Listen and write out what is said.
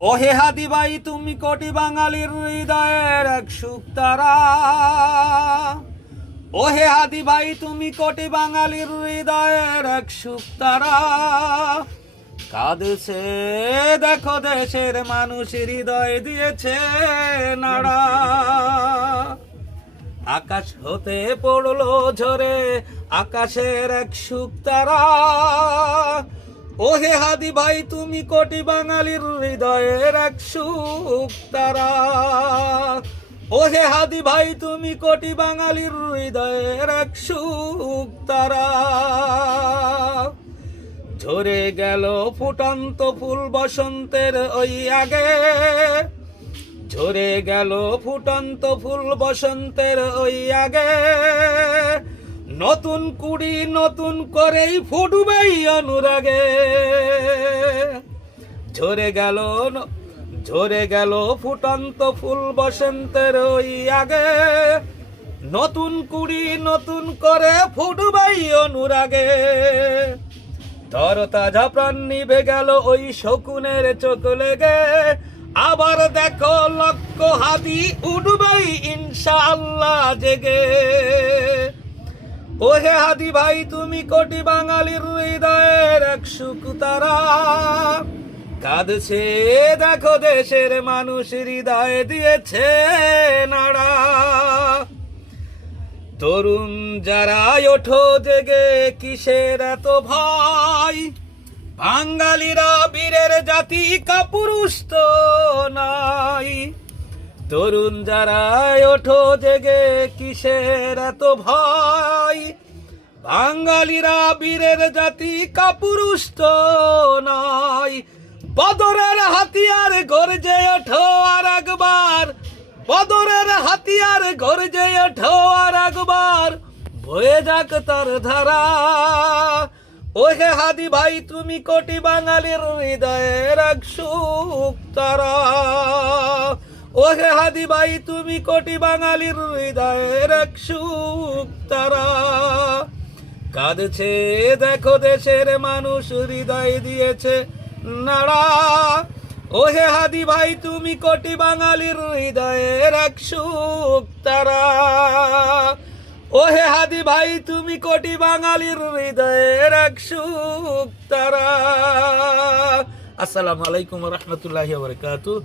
ওহে হাদি ভাই তুমি কোটি বাঙালির হৃদয়ের এক সুখ তারা। ওহে হাদি ভাই তুমি কোটি বাঙালির হৃদয়ের এক সুখ তারা। কাঁদছে দেখো দেশের মানুষ, হৃদয় দিয়েছে নাড়া। আকাশ হতে পড়লো ঝরে আকাশের এক সুখ তারা। ওহে হাদি ভাই তুমি কোটি বাঙালির হৃদয়ের এক সুখ তারা। ওহে হাদি ভাই তুমি কোটি বাঙালির হৃদয়ের এক সুখ তারা। ঝরে গেল ফুটন্ত ফুল বসন্তের ওই আগে। ঝরে গেল ফুটন্ত ফুল বসন্তের ওই আগে। নতুন কুড়ি নতুন করেই ফুটবেই অনুরাগে। ঝরে গেল ফুটন্ত ফুল বসন্তের ওই আগে। নতুন কুড়ি নতুন করে ফুটবেই অনুরাগে। তরতাজা প্রাণ নিভে গেল ওই শকুনের চোখ লেগে। আবার দেখো লক্ষ হাদি উঠবেই ইনশাআল্লাহ জেগে। ওহে হাদি ভাই তুমি কোটি বাঙালির হৃদয়ের এক সুখ তারা। কাঁদছে দেখো দেশের মানুষ, হৃদয় দিয়েছে নাড়া। তরুণ যারা ওঠো জেগে, কিসের এত ভয়? বাঙালিরা বীরের জাতি, কাপুরুষ তো নাই। তরুণ যারা ওঠো জেগে, কিসের এত ভয়? বাঙালিরা বীরের জাতি, কাপুরুষ তো নাই। বদরের হাতিয়ার গর্জে ওঠো আর একবার। বদরের হাতিয়ার গর্জে ওঠো আর একবার। বয়ে যাক তার ধারা। ওহে হাদি ভাই তুমি কোটি বাঙালির হৃদয়ের এক সুখ তারা। ওহে হাদি ভাই তুমি কোটি বাঙালির হৃদয়ের এক সুখ তারা। কাঁদছে দেখো দেশের মানুষ, হৃদয় দিয়েছে নাড়া। ওহে হাদি ভাই তুমি কোটি বাঙালির হৃদয়ের এক সুখ তারা। ওহে হাদি ভাই তুমি কোটি বাঙালির হৃদয়ের এক সুখ তারা। আসসালামু আলাইকুম ওয়া রাহমাতুল্লাহি ওয়া বারাকাতুহু।